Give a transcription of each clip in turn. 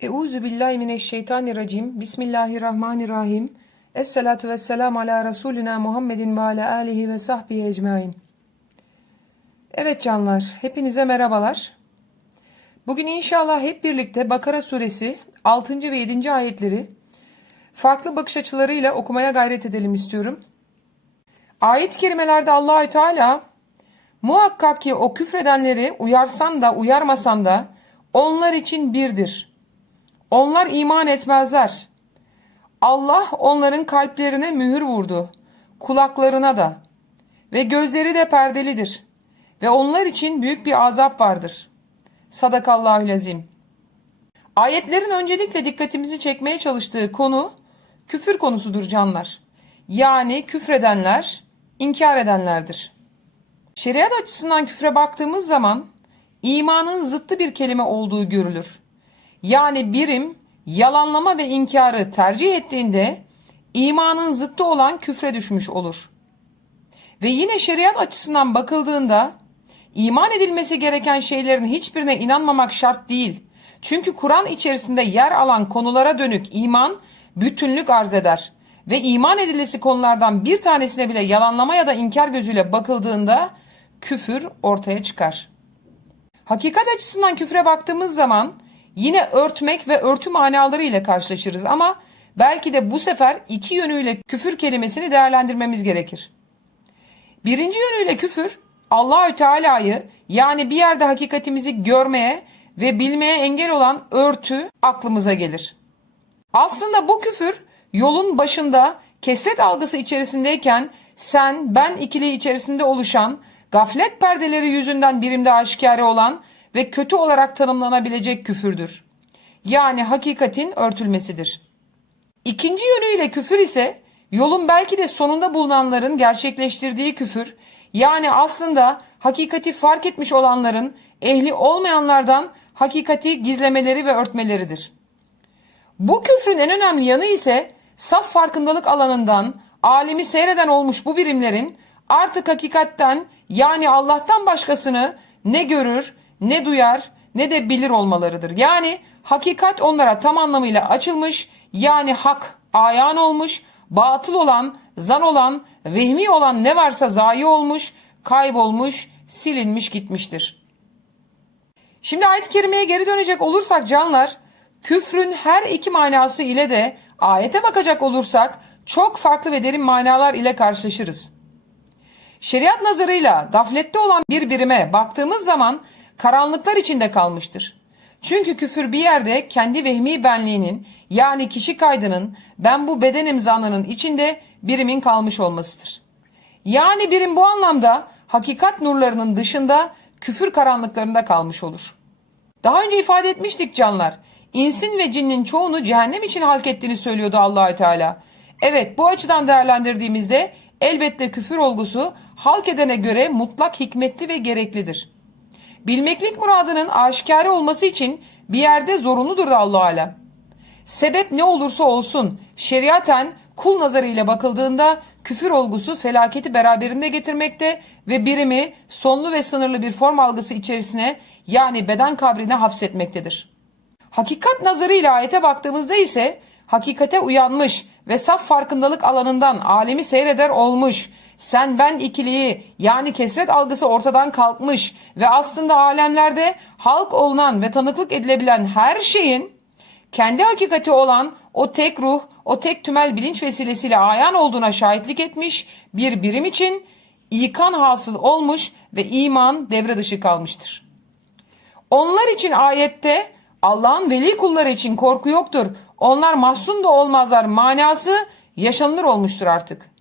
Euzu billahi mineşşeytanirracim. Bismillahirrahmanirrahim. Esselatu vesselamu ala Resulina Muhammedin ve ala alihi ve sahbihi ecmain. Evet canlar, hepinize merhabalar. Bugün inşallah hep birlikte Bakara suresi 6. ve 7. ayetleri farklı bakış açılarıyla okumaya gayret edelim istiyorum. Ayet-i kerimelerde Allahü Teala muhakkak ki o küfredenleri uyarsan da uyarmasan da onlar için birdir. Onlar iman etmezler. Allah onların kalplerine mühür vurdu, kulaklarına da ve gözleri de perdelidir ve onlar için büyük bir azap vardır. Sadakallahü lazim. Ayetlerin öncelikle dikkatimizi çekmeye çalıştığı konu küfür konusudur canlar. Yani küfredenler, inkar edenlerdir. Şeriat açısından küfre baktığımız zaman imanın zıttı bir kelime olduğu görülür. Yani birim yalanlama ve inkarı tercih ettiğinde imanın zıttı olan küfre düşmüş olur. Ve yine şeriat açısından bakıldığında iman edilmesi gereken şeylerin hiçbirine inanmamak şart değil. Çünkü Kur'an içerisinde yer alan konulara dönük iman bütünlük arz eder. Ve iman edilesi konulardan bir tanesine bile yalanlama ya da inkar gözüyle bakıldığında küfür ortaya çıkar. Hakikat açısından küfre baktığımız zaman yine örtmek ve örtü manaları ile karşılaşırız ama belki de bu sefer iki yönüyle küfür kelimesini değerlendirmemiz gerekir. Birinci yönüyle küfür Allahü Teala'yı yani bir yerde hakikatimizi görmeye ve bilmeye engel olan örtü aklımıza gelir. Aslında bu küfür yolun başında kesret algısı içerisindeyken sen ben ikili içerisinde oluşan gaflet perdeleri yüzünden birimde aşikare olan ve kötü olarak tanımlanabilecek küfürdür. Yani hakikatin örtülmesidir. İkinci yönüyle küfür ise yolun belki de sonunda bulunanların gerçekleştirdiği küfür, yani aslında hakikati fark etmiş olanların ehli olmayanlardan hakikati gizlemeleri ve örtmeleridir. Bu küfrün en önemli yanı ise saf farkındalık alanından alemi seyreden olmuş bu birimlerin artık hakikatten yani Allah'tan başkasını ne görür, ne duyar, ne de bilir olmalarıdır. Yani hakikat onlara tam anlamıyla açılmış, yani hak ayan olmuş, batıl olan, zan olan, vehmi olan ne varsa zayi olmuş, kaybolmuş, silinmiş gitmiştir. Şimdi ayet-i kerimeye geri dönecek olursak canlar, küfrün her iki manası ile de ayete bakacak olursak çok farklı ve derin manalar ile karşılaşırız. Şeriat nazarıyla gaflette olan bir birime baktığımız zaman karanlıklar içinde kalmıştır. Çünkü küfür bir yerde kendi vehmi benliğinin yani kişi kaydının ben bu bedenim zannının içinde birimin kalmış olmasıdır. Yani birim bu anlamda hakikat nurlarının dışında küfür karanlıklarında kalmış olur. Daha önce ifade etmiştik canlar. İnsin ve cinnin çoğunu cehennem için halk ettiğini söylüyordu Allahü Teala. Evet bu açıdan değerlendirdiğimizde elbette küfür olgusu halk edene göre mutlak hikmetli ve gereklidir. Bilmeklik muradının aşikare olması için bir yerde zorunludur da Allah alem. Sebep ne olursa olsun şeriaten kul nazarıyla bakıldığında küfür olgusu felaketi beraberinde getirmekte ve birimi sonlu ve sınırlı bir form algısı içerisine yani beden kabrine hapsetmektedir. Hakikat nazarıyla ayete baktığımızda ise hakikate uyanmış ve saf farkındalık alanından alemi seyreder olmuş, sen ben ikiliği yani kesret algısı ortadan kalkmış ve aslında alemlerde halk olunan ve tanıklık edilebilen her şeyin kendi hakikati olan o tek ruh, o tek tümel bilinç vesilesiyle ayan olduğuna şahitlik etmiş bir birim için ikan hasıl olmuş ve iman devre dışı kalmıştır. Onlar için ayette Allah'ın veli kulları için korku yoktur. Onlar mahzun da olmazlar manası yaşanılır olmuştur artık.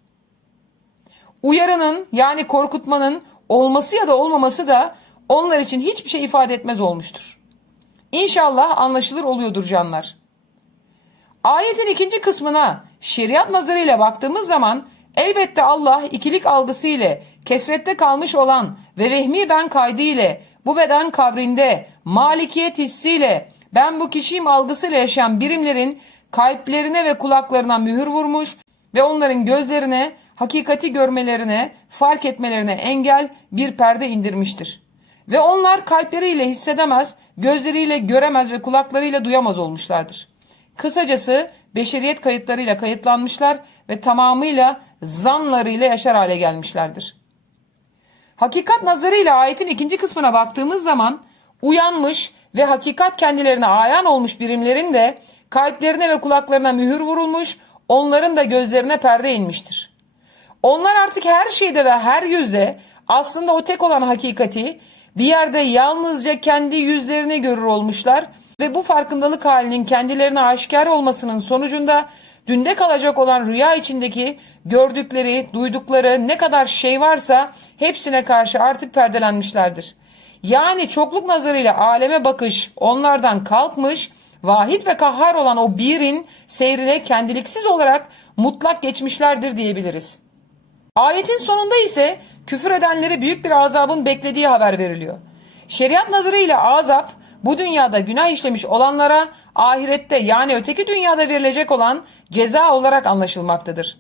Uyarının yani korkutmanın olması ya da olmaması da onlar için hiçbir şey ifade etmez olmuştur. İnşallah anlaşılır oluyordur canlar. Ayetin ikinci kısmına şeriat nazarıyla baktığımız zaman elbette Allah ikilik algısı ile kesrette kalmış olan ve vehmi ben kaydı ile bu beden kabrinde malikiyet hissiyle ben bu kişiyim algısıyla yaşayan birimlerin kalplerine ve kulaklarına mühür vurmuş ve onların gözlerine hakikati görmelerine, fark etmelerine engel bir perde indirmiştir. Ve onlar kalpleriyle hissedemez, gözleriyle göremez ve kulaklarıyla duyamaz olmuşlardır. Kısacası beşeriyet kayıtlarıyla kayıtlanmışlar ve tamamıyla zanlarıyla yaşar hale gelmişlerdir. Hakikat nazarıyla ayetin ikinci kısmına baktığımız zaman uyanmış ve hakikat kendilerine ayan olmuş birimlerin de kalplerine ve kulaklarına mühür vurulmuş, onların da gözlerine perde inmiştir. Onlar artık her şeyde ve her yüzde aslında o tek olan hakikati bir yerde yalnızca kendi yüzlerini görür olmuşlar ve bu farkındalık halinin kendilerine aşikar olmasının sonucunda dünde kalacak olan rüya içindeki gördükleri, duydukları ne kadar şey varsa hepsine karşı artık perdelenmişlerdir. Yani çokluk nazarıyla aleme bakış onlardan kalkmış, vahid ve kahhar olan o birin seyrine kendiliksiz olarak mutlak geçmişlerdir diyebiliriz. Ayetin sonunda ise küfür edenlere büyük bir azabın beklediği haber veriliyor. Şeriat nazarıyla azap bu dünyada günah işlemiş olanlara ahirette yani öteki dünyada verilecek olan ceza olarak anlaşılmaktadır.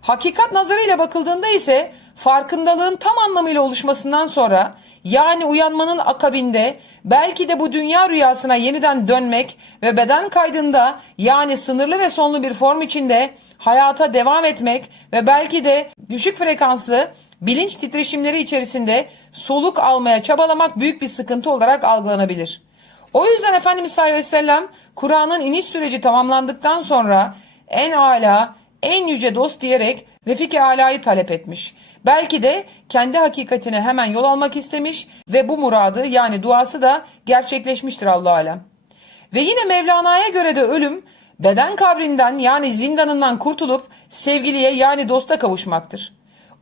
Hakikat nazarıyla bakıldığında ise farkındalığın tam anlamıyla oluşmasından sonra yani uyanmanın akabinde belki de bu dünya rüyasına yeniden dönmek ve beden kaydında yani sınırlı ve sonlu bir form içinde hayata devam etmek ve belki de düşük frekanslı bilinç titreşimleri içerisinde soluk almaya çabalamak büyük bir sıkıntı olarak algılanabilir. O yüzden Efendimiz sallallahu aleyhi ve sellem Kur'an'ın iniş süreci tamamlandıktan sonra en âlâ, en yüce dost diyerek Refik-i Ala'yı talep etmiş. Belki de kendi hakikatine hemen yol almak istemiş ve bu muradı yani duası da gerçekleşmiştir Allah alem. Ve yine Mevlana'ya göre de ölüm beden kabrinden yani zindanından kurtulup sevgiliye yani dosta kavuşmaktır.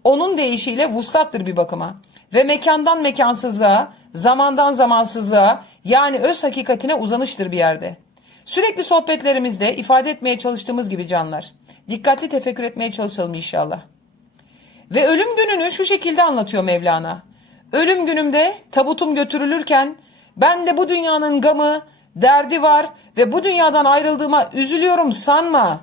Onun deyişiyle vuslattır bir bakıma. Ve mekandan mekansızlığa, zamandan zamansızlığa yani öz hakikatine uzanıştır bir yerde. Sürekli sohbetlerimizde ifade etmeye çalıştığımız gibi canlar. Dikkatli tefekkür etmeye çalışalım inşallah. Ve ölüm gününü şu şekilde anlatıyor Mevlana. Ölüm günümde tabutum götürülürken ben de bu dünyanın gamı, derdi var ve bu dünyadan ayrıldığıma üzülüyorum sanma.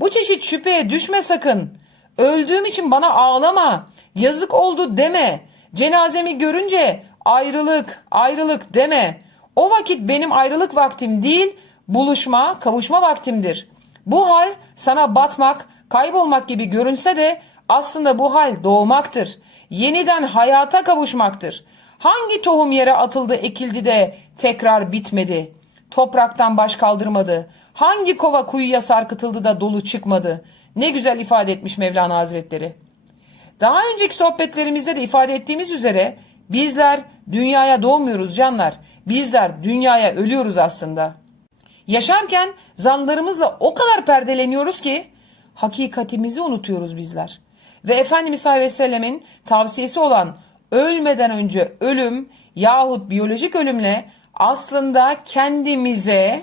Bu çeşit şüpheye düşme sakın. Öldüğüm için bana ağlama. Yazık oldu deme. Cenazemi görünce ayrılık, ayrılık deme. O vakit benim ayrılık vaktim değil, buluşma, kavuşma vaktimdir. Bu hal sana batmak, kaybolmak gibi görünse de aslında bu hal doğmaktır. Yeniden hayata kavuşmaktır. Hangi tohum yere atıldı, ekildi de tekrar bitmedi? Topraktan baş kaldırmadı. Hangi kova kuyuya sarkıtıldı da dolu çıkmadı? Ne güzel ifade etmiş Mevlana Hazretleri. Daha önceki sohbetlerimizde de ifade ettiğimiz üzere bizler dünyaya doğmuyoruz canlar. Bizler dünyaya ölüyoruz aslında. Yaşarken zanlarımızla o kadar perdeleniyoruz ki hakikatimizi unutuyoruz bizler. Ve Efendimiz sallallahu aleyhi ve sellemin tavsiyesi olan ölmeden önce ölüm yahut biyolojik ölümle aslında kendimize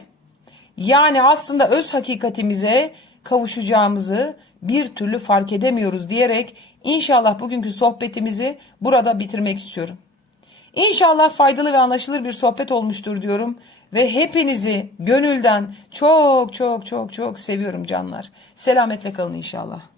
yani aslında öz hakikatimize kavuşacağımızı bir türlü fark edemiyoruz diyerek inşallah bugünkü sohbetimizi burada bitirmek istiyorum. İnşallah faydalı ve anlaşılır bir sohbet olmuştur diyorum ve hepinizi gönülden çok çok çok çok seviyorum canlar. Selametle kalın inşallah.